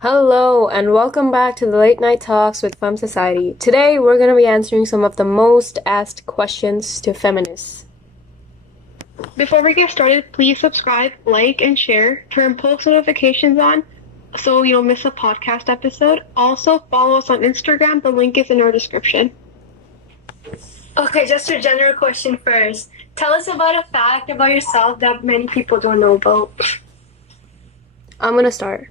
Hello, and welcome back to the Late Night Talks with Femme Society. Today, we're going to be answering some of the most asked questions to feminists. Before we get started, please subscribe, like, and share. Turn post notifications on so you don't miss a podcast episode. Also, follow us on Instagram. The link is in our description. Okay, just a general question first. Tell us about a fact about yourself that many people don't know about. I'm going to start.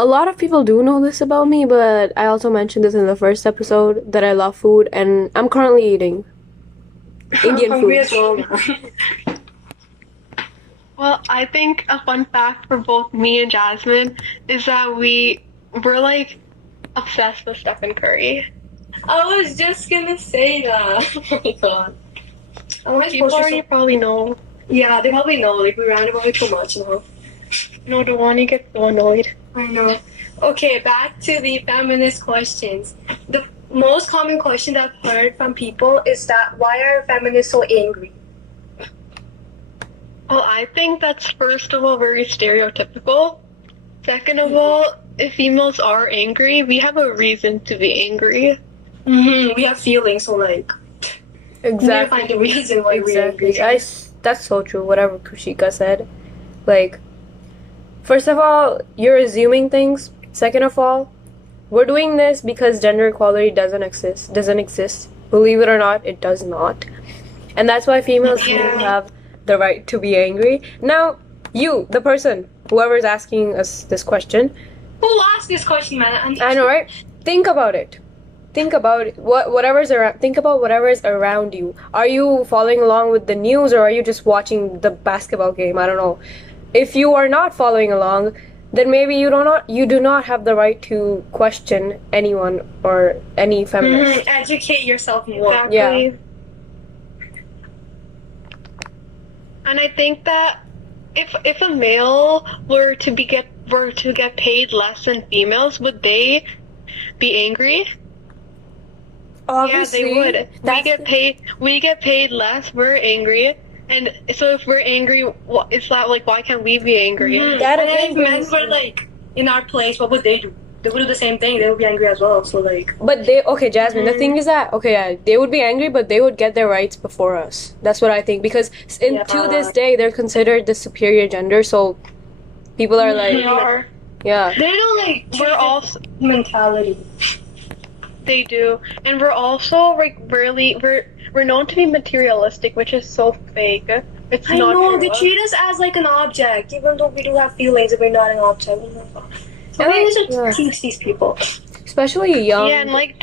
A lot of people do know this about me, but I also mentioned this in the first episode that I love food, and I'm currently eating Indian Hungry food. as well now. Well, I think a fun fact for both me and Jasmine is that we're like obsessed with Stephen Curry. I was just gonna say that. Oh my god. I want to People post already probably know. Yeah, they probably know. Like, we ran about it too much now. No, Dewani gets so annoyed. I know. Okay, back to the feminist questions. The most common question I've heard from people is that why are feminists so angry? Well, I think that's first of all very stereotypical. Second of all, if females are angry, we have a reason to be angry. We have feelings, so like, we need to find a reason why we're angry. That's so true, whatever Kushika said. Like, first of all, you're assuming things. Second of all, we're doing this because gender equality doesn't exist. Believe it or not, it does not. And that's why females do have the right to be angry. Now, you, the person, whoever's asking us this question. Who asked this question, man? I know, right? Think about it. Think about whatever's around. Think about whatever's around you. Are you following along with the news, or are you just watching the basketball game? I don't know. If you are not following along, then maybe you do not have the right to question anyone or any feminist. Educate yourself more. Exactly. Yeah. And I think that if a male were to get paid less than females, would they be angry? Obviously, yeah, they would. We get paid less. We're angry, and so if we're angry, it's not like why can't we be angry? That And again if men brings- were like in our place, what would they do? They would do the same thing. They would be angry as well. So like, But Jasmine, the thing is that, they would be angry, but they would get their rights before us. That's what I think. Because to this day, they're considered the superior gender, so people are like, We are. yeah. they don't like We're all. mentality. They do, and we're also like we're known to be materialistic, which is so fake. It's I not know true. they treat us as like an object, even though we do have feelings. If we're not an object, I mean, we should teach these people. Especially young. Yeah, and like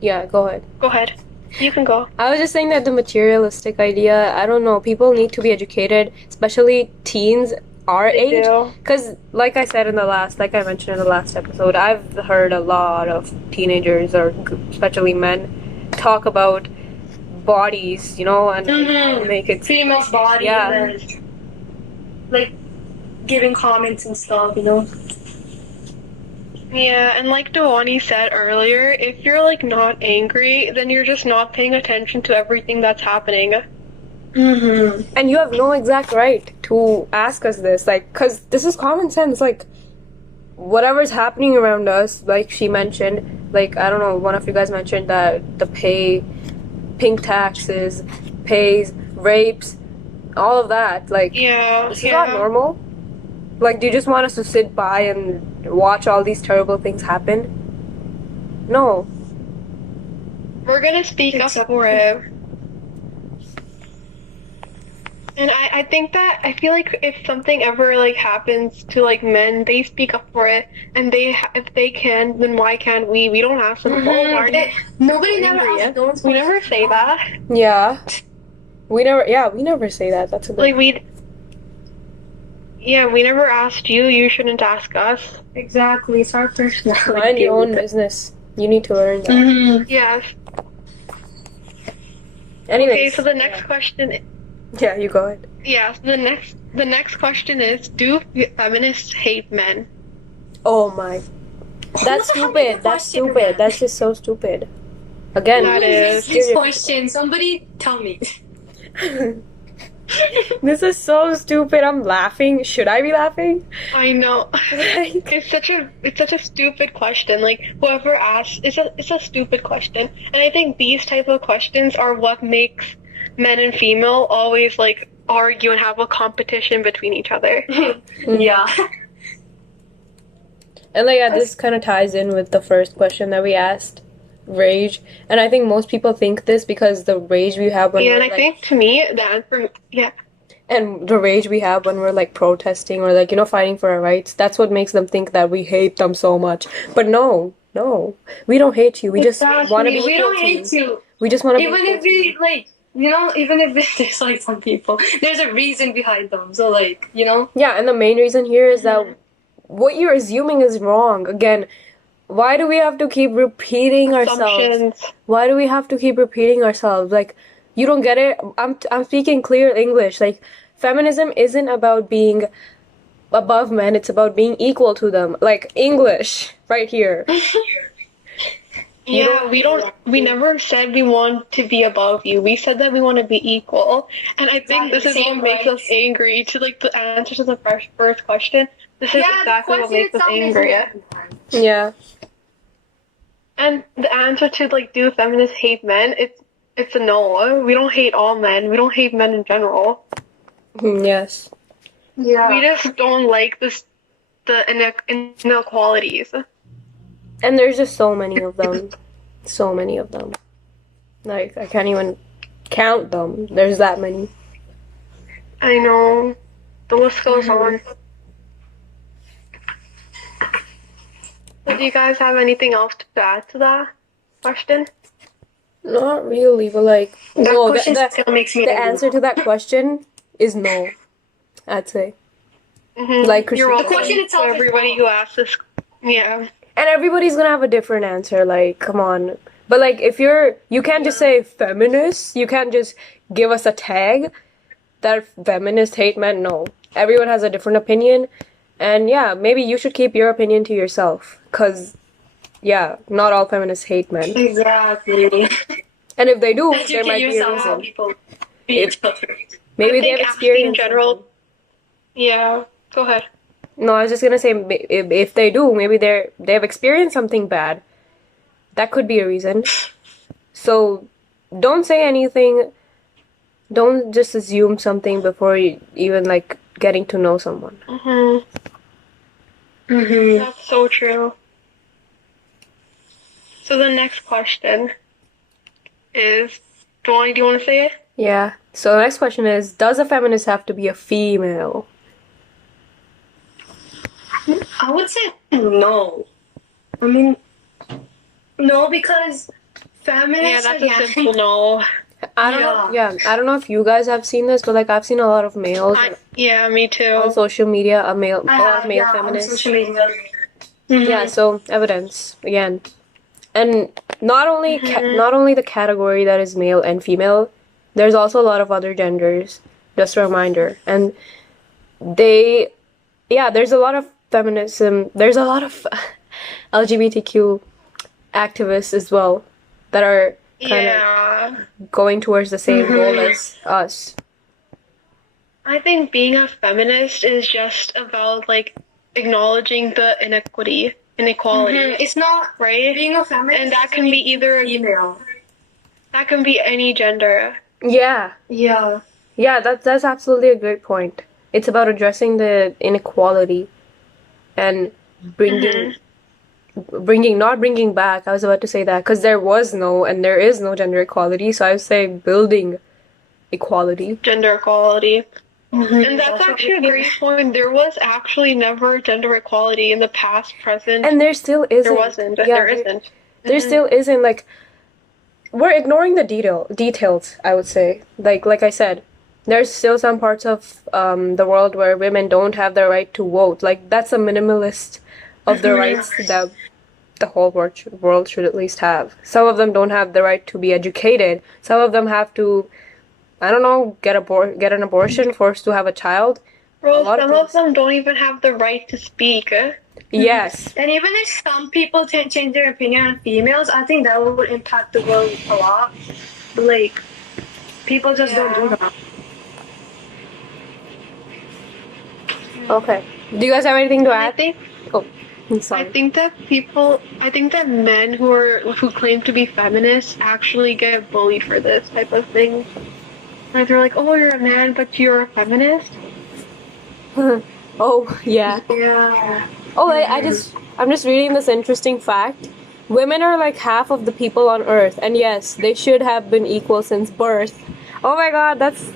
Yeah, go ahead. go ahead. You can go. I was just saying that the materialistic idea, I don't know, people need to be educated, especially teens our They age. do. Because, like I mentioned in the last episode, I've heard a lot of teenagers, or especially men, talk about bodies, and make it. Female's body, Yeah. and then, like giving comments and stuff. Yeah, and like Dewani said earlier, if you're like not angry, then you're just not paying attention to everything that's happening. And you have no exact right to ask us this, like, because this is common sense, like, whatever's happening around us, like she mentioned, like, I don't know, one of you guys mentioned that the pink taxes, pays, rapes, all of that, like, this is not normal. Like, do you just want us to sit by and watch all these terrible things happen? No. We're gonna speak up for it. And I think that I feel like if something ever like happens to like men, they speak up for it, and if they can, then why can't we? We don't ask them. Nobody never asks those. We never say that. Yeah. We never say that. That's a bit. Like we never asked you. You shouldn't ask us. Exactly, it's our personality. Mind your own business. You need to learn that. Yes. Anyways. Okay, so the next question. Yeah, you go ahead. Yeah, so the next question is: do feminists hate men? Oh my. That's stupid. That's stupid. That's just so stupid. Again, That is. This question, somebody tell me. This is so stupid. I'm laughing. Should I be laughing? I know. Like, It's such a stupid question. Like whoever asks, it's a stupid question. And I think these type of questions are what makes men and female always like argue and have a competition between each other. Yeah. and like, yeah, this kind of ties in with the first question that we asked, rage. And I think most people think this because the rage we have when Yeah, we're and I like, think to me the answer, yeah, and the rage we have when we're like protesting or like, fighting for our rights, that's what makes them think that we hate them so much. But no, we don't hate you. We just want to be We equal don't to hate you. you. We just want to be Even equal if to you. we like, even if we dislike some people, there's a reason behind them. So like, Yeah, and the main reason here is that what you're assuming is wrong. Again, why do we have to keep repeating ourselves? assumptions. Why do we have to keep repeating ourselves? Like, you don't get it? I'm speaking clear English. Like, feminism isn't about being above men, it's about being equal to them. Like, English, right here. Yeah, we never said we want to be above you. We said that we want to be equal. And I think this is what makes us angry. To like the answer to the first question, this is exactly what makes us angry. Yeah. And the answer to like, do feminists hate men? It's a no. We don't hate all men. We don't hate men in general. Yes. Yeah. We just don't like the inequalities. And there's just so many of them. So many of them. Like, I can't even count them. There's that many. I know. The list goes on. So do you guys have anything else to add to that question? Not really, but like, no, question still makes me the angry. answer to that question is no, I'd say. Mm-hmm. Like, You're welcome. The question itself to is everybody who asked this. Yeah. And everybody's gonna have a different answer, like, come on. But like, if you can't just say feminists, you can't just give us a tag that feminists hate men, no. Everyone has a different opinion, and yeah, maybe you should keep your opinion to yourself, cause, yeah, not all feminists hate men. Exactly. And if they do, there Educate might be a yourself how reason. people be each other. Maybe I they have think actually experience. in general. Yeah. Go ahead. No, I was just gonna say, if they do, maybe they have experienced something bad. That could be a reason. So, don't say anything. Don't just assume something before you even like getting to know someone. Mm-hmm. That's so true. So the next question is, do you want to say it? Yeah. So the next question is, does a feminist have to be a female? I would say no. I mean, no, because Yeah, feminists that's a simple no. I don't know. Yeah, I don't know if you guys have seen this, but like I've seen a lot of males Yeah, me on too. social media, a lot of male on feminists. social media. Yeah, so evidence again, and not only the category that is male and female, there's also a lot of other genders. Just a reminder, and there's a lot of feminism. There's a lot of LGBTQ activists as well that are kind of going towards the same goal as us. I think being a feminist is just about like acknowledging the inequality. It's not Right? being a feminist, And that can be either female. that can be any gender. Yeah, Yeah. yeah, that's absolutely a great point. It's about addressing the inequality and not bringing back. I was about to say that because there was no and there is no gender equality, so I would say building equality. Gender equality. And that's actually a great point. There was actually never gender equality in the past, present. And there still isn't. There wasn't. Yeah, There isn't. There still isn't. Like, we're ignoring the details, I would say. Like I said, there's still some parts of the world where women don't have the right to vote. Like, that's a minimalist of the rights that the whole world should at least have. Some of them don't have the right to be educated. Some of them have to, I don't know, get an abortion, forced to have a child. Bro, some of them don't even have the right to speak. Yes. And even if some people change their opinion on females, I think that would impact the world a lot. Like, people just don't do that. Okay. Do you guys have anything to I add? think Oh, I'm I sorry. think that men who claim to be feminists actually get bullied for this type of thing. Like they're like, "Oh, you're a man, but you're a feminist." Oh, yeah. Yeah. Oh, I'm just reading this interesting fact. Women are like half of the people on Earth, and yes, they should have been equal since birth. Oh my God, that's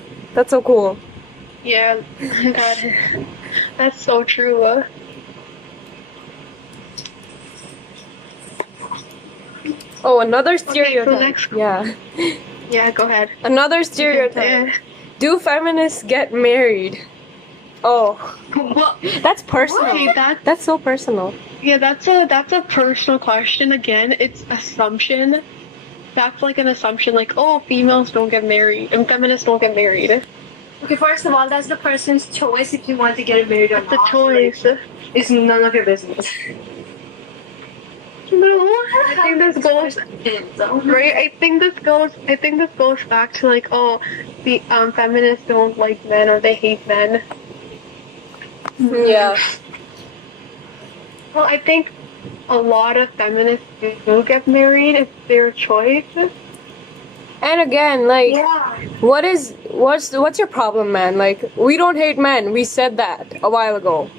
so cool. Yeah, that's so true. Oh, another Okay, so stereotype. next, Yeah, yeah, go ahead. another stereotype. Do feminists get married? Oh, Well, that's personal. okay, That's so personal. yeah, that's a personal question. Again, it's assumption. That's like an assumption, like, oh, females don't get married, and feminists don't get married. Okay, first of all, that's the person's choice if you want to get married or It's a not. choice. It's none of your business. No, I think this goes right. I think this goes back to like, oh, the feminists don't like men or they hate men. Yeah. Well, I think a lot of feminists do get married. It's their choice. And again, like, Yeah. what's your problem, man? Like, we don't hate men. We said that a while ago.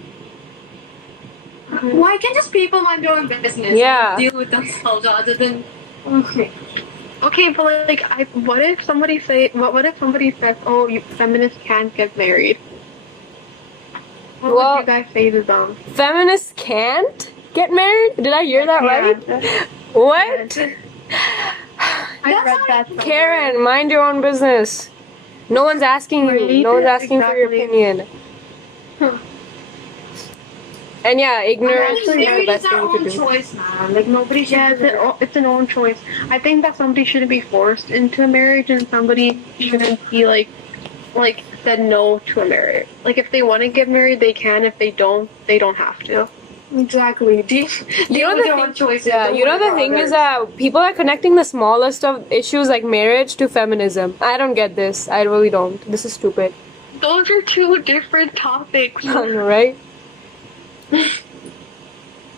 Why can't just people mind their own business? Yeah. Deal with themselves rather than. Okay, but like, what if somebody says, oh, you feminists can't get married? What Well- would you guys say to them? Feminists can't get married? Did I hear that right? What? I read that somewhere. Karen, mind your own business. No one's asking you. Right, No one's asking for your exactly. opinion. And yeah, ignorance is Actually, the married best is our thing to own do. choice, man. Like nobody should. Yeah, it's an own choice. I think that somebody shouldn't be forced into a marriage, and somebody shouldn't be like said no to a marriage. Like if they want to get married, they can. If they don't have to. Exactly. You know with the their thing- own choices. Yeah, Don't you know worry the about thing others. is that people are connecting the smallest of issues like marriage to feminism. I don't get this. I really don't. This is stupid. Those are two different topics. I know, right?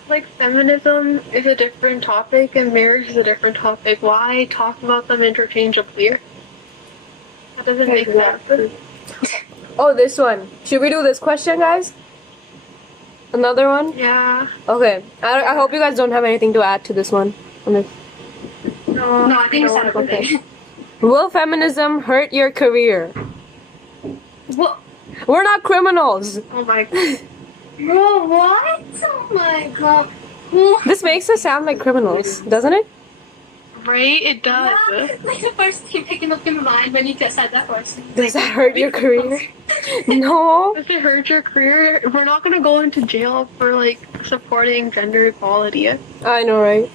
Like feminism is a different topic and marriage is a different topic. Why talk about them interchangeably? That doesn't make sense. Oh, this one. Should we do this question, guys? Another one? Yeah. Okay. I hope you guys don't have anything to add to this one. No, No, I think it's not Okay. Will feminism hurt your career? Well, We're not criminals. Oh my god. bro, what? Oh my god. What? This makes us sound like criminals, doesn't it? Right? It does. Yeah, like the first thing taken up in my mind when you just said that first. Does that hurt your career? No. Does it hurt your career? We're not gonna go into jail for like supporting gender equality. I know, right?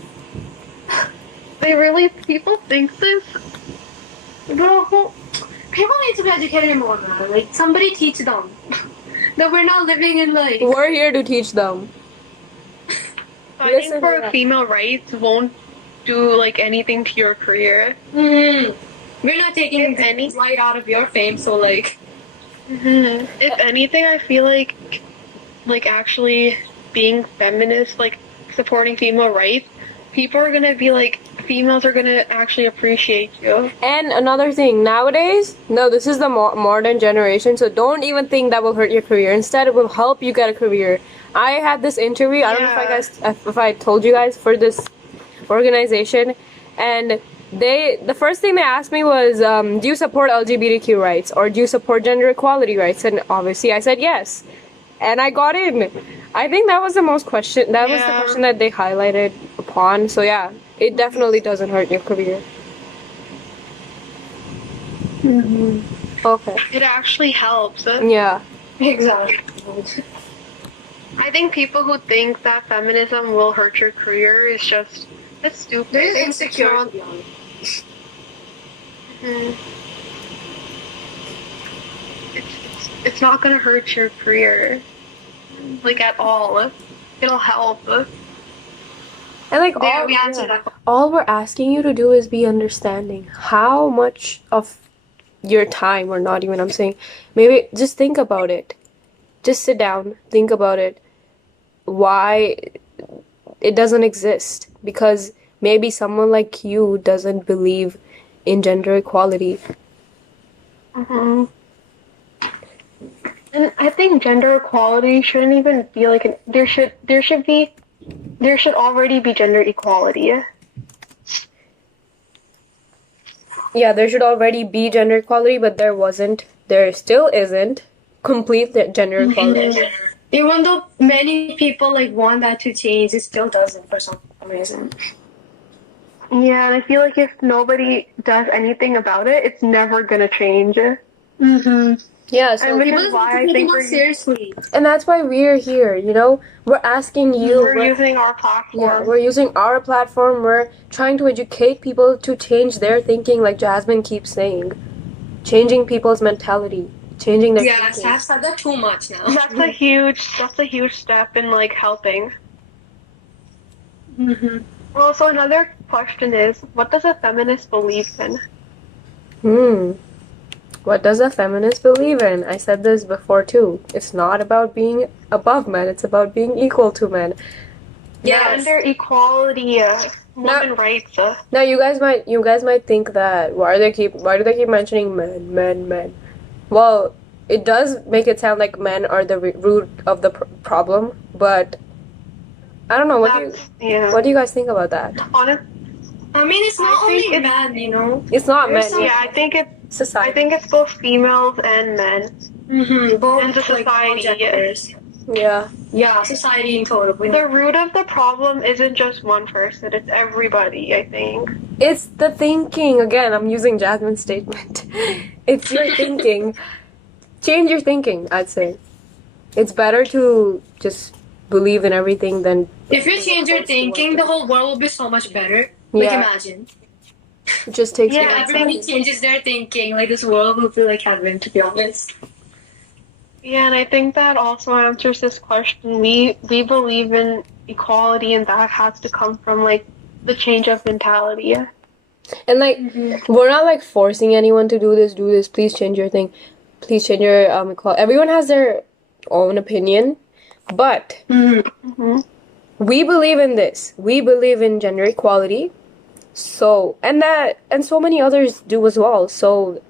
People think this? Bro, people need to be educated more, man. Like, somebody teach them. That we're not living in, like... We're here to teach them. Fighting Listen for to that. female rights won't do like anything to your career. We're not taking If any- light out of your fame, so, like... If anything, I feel like actually being feminist, like supporting female rights, people are gonna be like, females are gonna actually appreciate you. And another thing, nowadays, no, this is the modern generation, so don't even think that will hurt your career. Instead, it will help you get a career. I had this interview, I don't know if I told you guys, for this organization, and the first thing they asked me was, do you support LGBTQ rights, or do you support gender equality rights? And obviously I said yes. And I got in. I think that was the was the question that they highlighted upon. So yeah, it definitely doesn't hurt your career. Okay. It actually helps. Yeah. Exactly. I think people who think that feminism will hurt your career is just, that's stupid. There's It's insecurity. it's not gonna hurt your career, like at all. It'll help. And like There, we answered that. all we're asking you to do is be understanding. How much of your time, or not even, I'm saying, maybe just think about it. just sit down, think about it. Why it doesn't exist? Because maybe someone like you doesn't believe in gender equality. Mm-hmm. And I think gender equality shouldn't even be like there should already be gender equality. Yeah, there should already be gender equality, but there wasn't. There still isn't complete gender equality. Even though many people like want that to change, it still doesn't for some reason. Yeah, and I feel like if nobody does anything about it, it's never gonna change. Mm-hmm. Yeah, so And which People is why I take think it more seriously. and that's why we're here, you know? We're asking you. we're using our platform. Yeah, we're using our platform. We're trying to educate people to change their thinking, like Jasmine keeps saying. Changing people's mentality. Changing their Yes, thinking. I've said that too much now. That's a huge step in like helping. Mm-hmm. Well, so another question is, what does a feminist believe in? What does a feminist believe in? I said this before too. It's not about being above men, it's about being equal to men. Yes. Gender equality, women rights. Now you guys might think that why do they keep mentioning men? Well, it does make it sound like men are the root of the problem, but I don't know. What do you guys think about that? I mean, it's not only men, you know. It's not men. Yeah, I think it's society. I think it's both females and men. Mm-hmm. Both and the society. Yeah. Yeah, society in total. The root of the problem isn't just one person; it's everybody. I think it's the thinking. Again, I'm using Jasmine's statement. It's your thinking. Change your thinking. I'd say it's better to just believe in everything than. If you change your thinking, the whole world will be so much better. Like, imagine. It just takes. If everybody changes their thinking, like this world will be like heaven, to be honest. Yeah, and I think that also answers this question. We believe in equality, and that has to come from like the change of mentality. And like we're not like forcing anyone to do this. Please change your thing. Please change your equality. Everyone has their own opinion, but we believe in this. We believe in gender equality. So and so many others do as well. So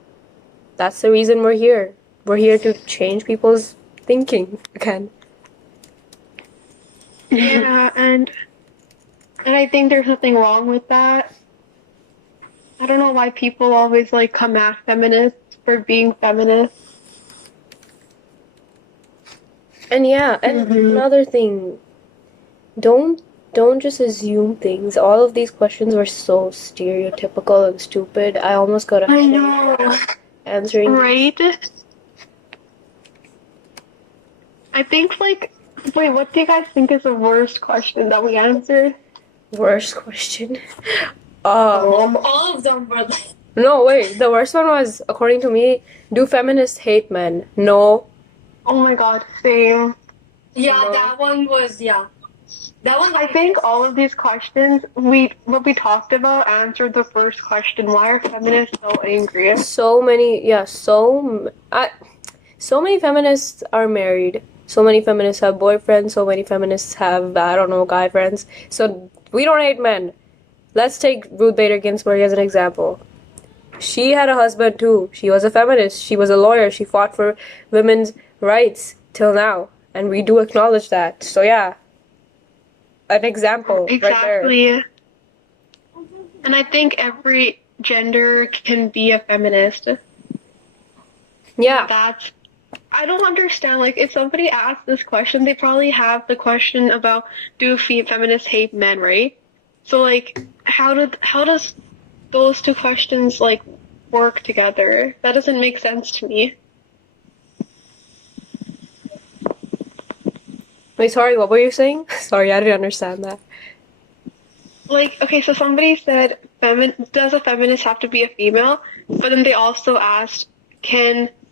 that's the reason we're here. We're here to change people's thinking again. Yeah, and I think there's nothing wrong with that. I don't know why people always like come at feminists for being feminists. And another thing, don't just assume things. All of these questions were so stereotypical and stupid. I almost got answering. Right? I think wait, what do you guys think is the worst question that we answered? Worst question? All of them were like... No, wait. The worst one was, according to me, do feminists hate men? No. Oh my god, same. Yeah, that one was, That one... I think all of these questions, what we talked about answered the first question. Why are feminists so angry? So many feminists are married. So many feminists have boyfriends. So many feminists have, I don't know, guy friends. So we don't hate men. Let's take Ruth Bader Ginsburg as an example. She had a husband too. She was a feminist. She was a lawyer. She fought for women's rights till now. And we do acknowledge that. So yeah. An example Exactly. right there. And I think every gender can be a feminist. Yeah. I don't understand, like, if somebody asks this question, they probably have the question about do feminists hate men, right? So, like, how does those two questions, like, work together? That doesn't make sense to me. Wait, sorry, what were you saying? Sorry, I didn't understand that. Like, okay, so somebody said, does a feminist have to be a female? But then they also asked,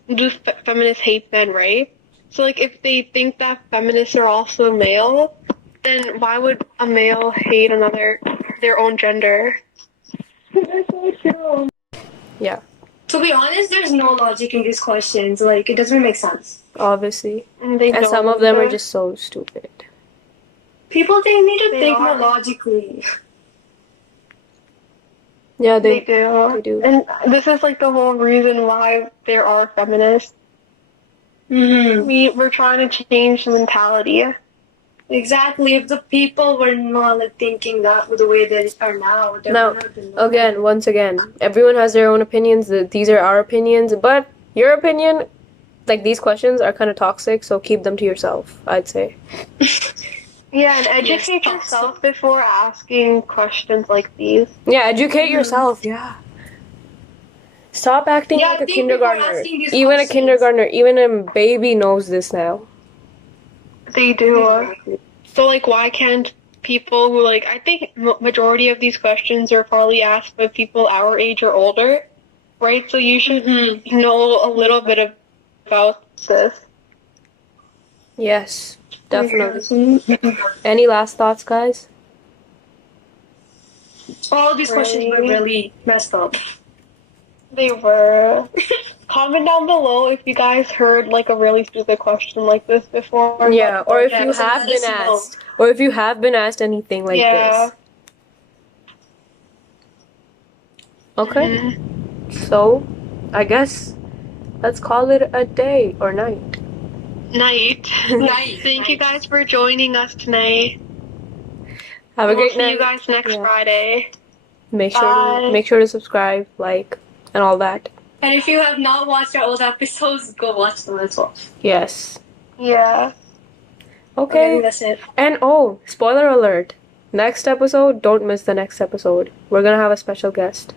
do feminists hate men, right? So, like, if they think that feminists are also male, then why would a male hate their own gender? That's so true. Yeah. To be honest, there's no logic in these questions. Like, it doesn't make sense. Obviously. They And some don't, of them are but just so stupid. People, they need to They think more are. logically. Yeah, they they do. they do. And this is like the whole reason why there are feminists. Mm-hmm. We're trying to change the mentality. Exactly. If the people were not like thinking that the way they are now, there Now, would not have been no again, once again, everyone has their own opinions. These are our opinions, but your opinion, like these questions, are kind of toxic. So keep them to yourself. I'd say. Yeah, and educate Yes, yourself before asking questions like these. Yeah, educate yourself. Yeah. Stop acting Yeah, like a think before kindergartner. asking these Even a questions. kindergartner, even a baby knows this now. They do. Exactly. So, like, why can't people who, like, I think majority of these questions are probably asked by people our age or older, right? So you should know a little bit about this. Yes, definitely. Any last thoughts, guys? All these questions were really messed up. They were. Comment down below if you guys heard, like, a really stupid question like this before. Yeah, or if you so have let been us know. asked, or if you have been asked anything like Yeah. this. Okay. Mhm. So, I guess let's call it a day or night. Night. Night. Thank you guys for joining us tonight. Have a We'll great see night. you guys next Yeah. Friday. Make Bye. sure to subscribe, like, and all that. And if you have not watched our old episodes, go watch them as well. Yes. Yeah. Okay. That's it. And oh, spoiler alert. Next episode, don't miss the next episode. We're gonna have a special guest.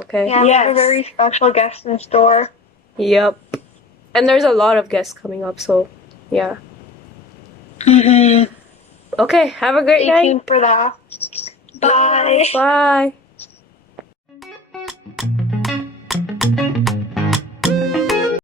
Okay? Yeah, we have a Yes. very special guest in store. Yep. And there's a lot of guests coming up, so yeah. Mm-hmm. Okay, have a great Stay night. tuned for that. Bye. Bye.